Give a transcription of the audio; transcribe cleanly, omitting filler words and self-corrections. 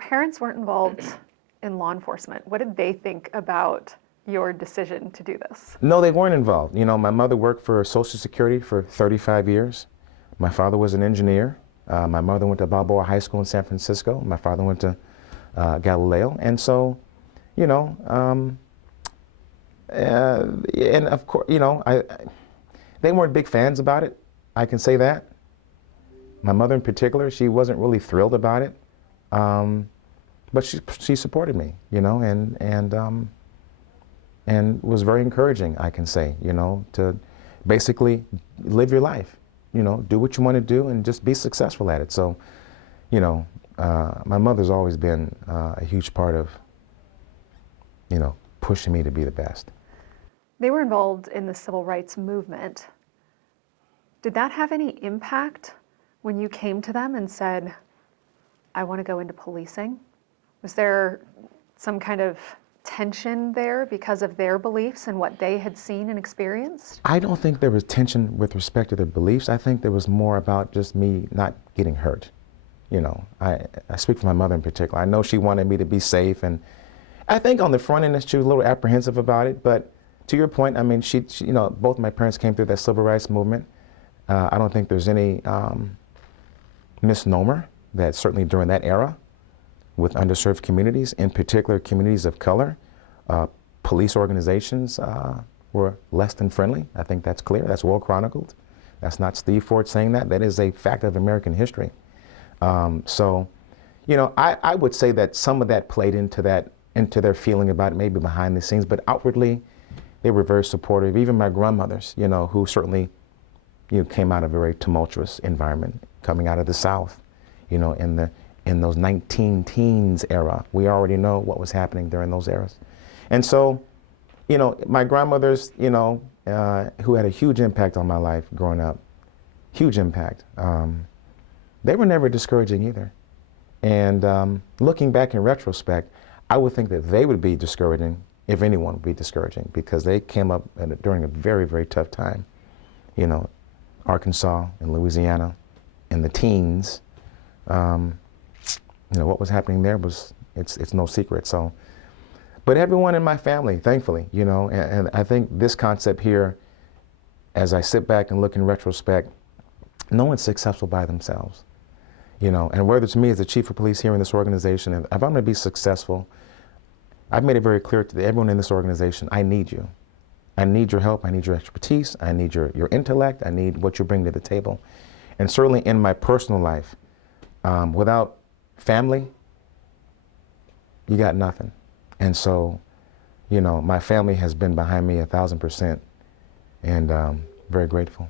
parents weren't involved in law enforcement. What did they think about your decision to do this? No, they weren't involved. You know, my mother worked for Social Security for 35 years. My father was an engineer. My mother went to Balboa High School in San Francisco. My father went to Galileo. And so, you know, and of course, you know, they weren't big fans about it. I can say that. My mother in particular, she wasn't really thrilled about it. But she supported me, you know, and was very encouraging, I can say, you know, to basically live your life, you know, do what you want to do and just be successful at it. So, you know, my mother's always been a huge part of, you know, pushing me to be the best. They were involved in the civil rights movement. Did that have any impact when you came to them and said, I want to go into policing? Was there some kind of tension there because of their beliefs and what they had seen and experienced? I don't think there was tension with respect to their beliefs. I think there was more about just me not getting hurt. You know, I speak for my mother in particular. I know she wanted me to be safe, and I think on the front end she was a little apprehensive about it, but to your point, I mean, she you know, both my parents came through that civil rights movement. I don't think there's any misnomer that certainly during that era, with underserved communities, in particular communities of color, police organizations were less than friendly. I think that's clear. That's well chronicled. That's not Steve Ford saying that. That is a fact of American history. So, you know, I would say that some of that played into their feeling about it, maybe behind the scenes, but outwardly, they were very supportive. Even my grandmothers, you know, who certainly, you know, came out of a very tumultuous environment, coming out of the South, you know, in those 19-teens era. We already know what was happening during those eras. And so, you know, my grandmothers, you know, who had a huge impact on my life growing up, huge impact, they were never discouraging either. And looking back in retrospect, I would think that they would be discouraging, if anyone would be discouraging, because they came up during a very, very tough time. You know, Arkansas and Louisiana in the teens, you know, what was happening there was, it's no secret. So, but everyone in my family, thankfully, you know, and I think this concept here, as I sit back and look in retrospect, no one's successful by themselves, you know, and whether it's me as the chief of police here in this organization, if I'm going to be successful, I've made it very clear to everyone in this organization, I need you. I need your help, I need your expertise, I need your intellect, I need what you bring to the table. And certainly in my personal life, without family, you got nothing. And so, you know, my family has been behind me 1,000%, and very grateful.